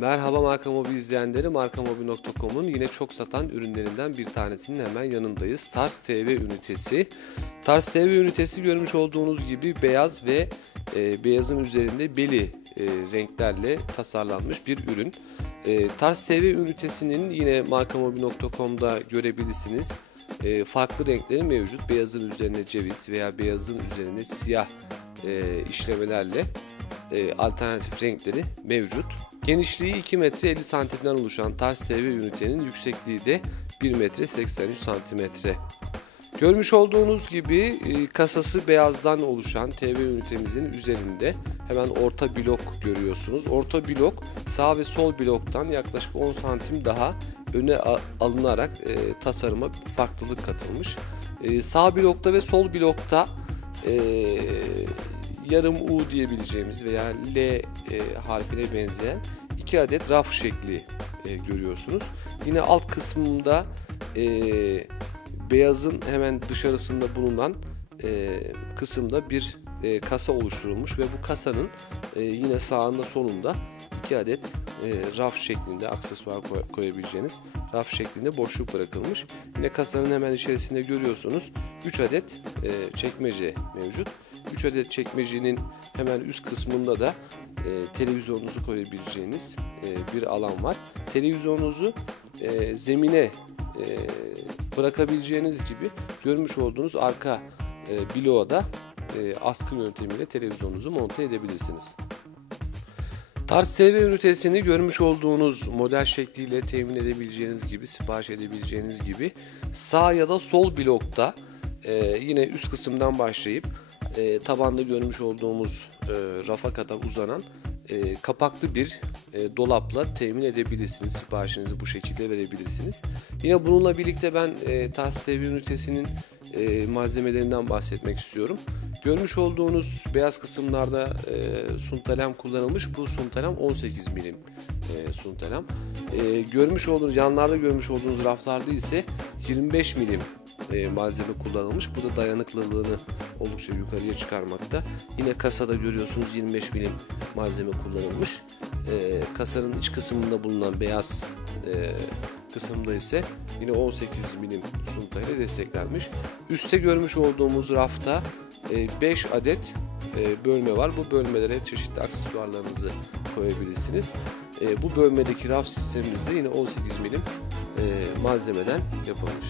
Merhaba Marka Mobi izleyenleri. Markamobi.com'un yine çok satan ürünlerinden bir tanesinin hemen yanındayız. Tars TV ünitesi. Tars TV ünitesi görmüş olduğunuz gibi beyaz ve e, beyazın üzerinde beli e, renklerle tasarlanmış bir ürün. E, Tars TV ünitesinin yine markamobi.com'da görebilirsiniz. E, farklı renkleri mevcut. Beyazın üzerine ceviz veya beyazın üzerine siyah e, işlemelerle e, alternatif renkleri mevcut. Genişliği 2 metre 50 santimden oluşan Tars TV ünitenin yüksekliği de 1 metre 83 santimetre. Görmüş olduğunuz gibi e, kasası beyazdan oluşan TV ünitemizin üzerinde hemen orta blok görüyorsunuz. Orta blok sağ ve sol bloktan yaklaşık 10 santim daha öne alınarak e, tasarıma farklılık katılmış. E, sağ blokta ve sol blokta e, yarım U diyebileceğimiz veya L e, harfine benzeyen iki adet raf şekli e, görüyorsunuz. Yine alt kısmında e, beyazın hemen dışarısında bulunan e, kısımda bir e, kasa oluşturulmuş ve bu kasanın e, yine sağında solunda iki adet e, raf şeklinde aksesuar koy- koyabileceğiniz raf şeklinde boşluk bırakılmış. Yine kasanın hemen içerisinde görüyorsunuz 3 adet e, çekmece mevcut. 3 adet çekmecenin hemen üst kısmında da e, televizyonunuzu koyabileceğiniz e, bir alan var. Televizyonunuzu e, zemine e, bırakabileceğiniz gibi görmüş olduğunuz arka e, bloğa da e, askı yöntemiyle televizyonunuzu monte edebilirsiniz. Tars TV ünitesini görmüş olduğunuz model şekliyle temin edebileceğiniz gibi, sipariş edebileceğiniz gibi sağ ya da sol blokta e, yine üst kısımdan başlayıp e, tabanda görmüş olduğumuz e, rafa kadar uzanan e, kapaklı bir e, dolapla temin edebilirsiniz. Siparişinizi bu şekilde verebilirsiniz. Yine bununla birlikte ben e, Tars TV ünitesinin e, malzemelerinden bahsetmek istiyorum. Görmüş olduğunuz beyaz kısımlarda e, suntalem kullanılmış. Bu suntalem 18 milim e, suntalem. E, görmüş olduğunuz yanlarda görmüş olduğunuz raflarda ise 25 milim e, malzeme kullanılmış. Bu da dayanıklılığını oldukça yukarıya çıkarmakta. Yine kasada görüyorsunuz 25 milim malzeme kullanılmış. E, kasanın iç kısmında bulunan beyaz e, kısımda ise yine 18 milim sunta ile desteklenmiş. Üste görmüş olduğumuz rafta 5 adet e, bölme var. Bu bölmelere çeşitli aksesuarlarınızı koyabilirsiniz. E, Bu bölmedeki raf sistemimiz de yine 18 milim e, malzemeden yapılmış.